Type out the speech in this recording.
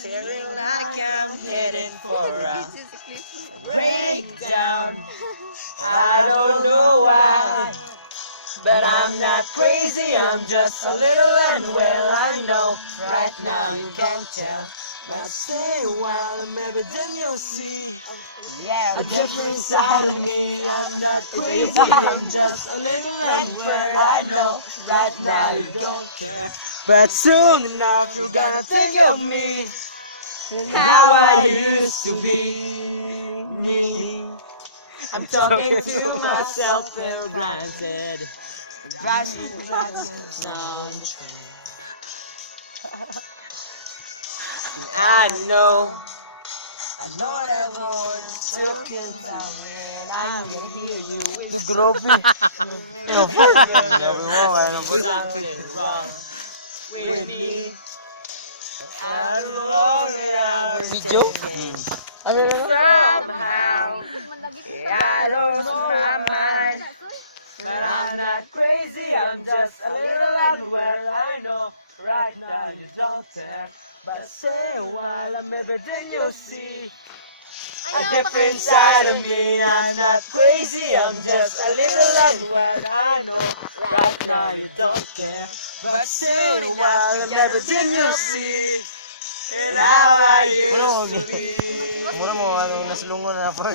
feeling like I'm heading for a breakdown. I don't know why, but I'm not crazy, I'm just a little unwell. I know right now you can't tell, but stay a while and maybe then you'll see a different side of me. I'm not crazy, I'm just a little unwell. I know right now you don't care, but soon enough you're gonna think of me and how I used to be me. I'm talking to myself, feel granted. Drives me crazy on the train. I know everyone's talking about when I'm gonna hear you whisper. Grabe. Ano po? Grabe mo, kaya na po. Something wrong with me. I long it out. Video? Ano na? Somehow, I don't know my mind, but I'm not crazy, I'm just a little unwell. I know right now you don't care, but stay a while and maybe then you'll see a different side of me. I'm not crazy, I'm just a little unwell. I know right now you don't care, but stay a while and maybe then you'll see how I used to be. Mura mo, nasulungan na po.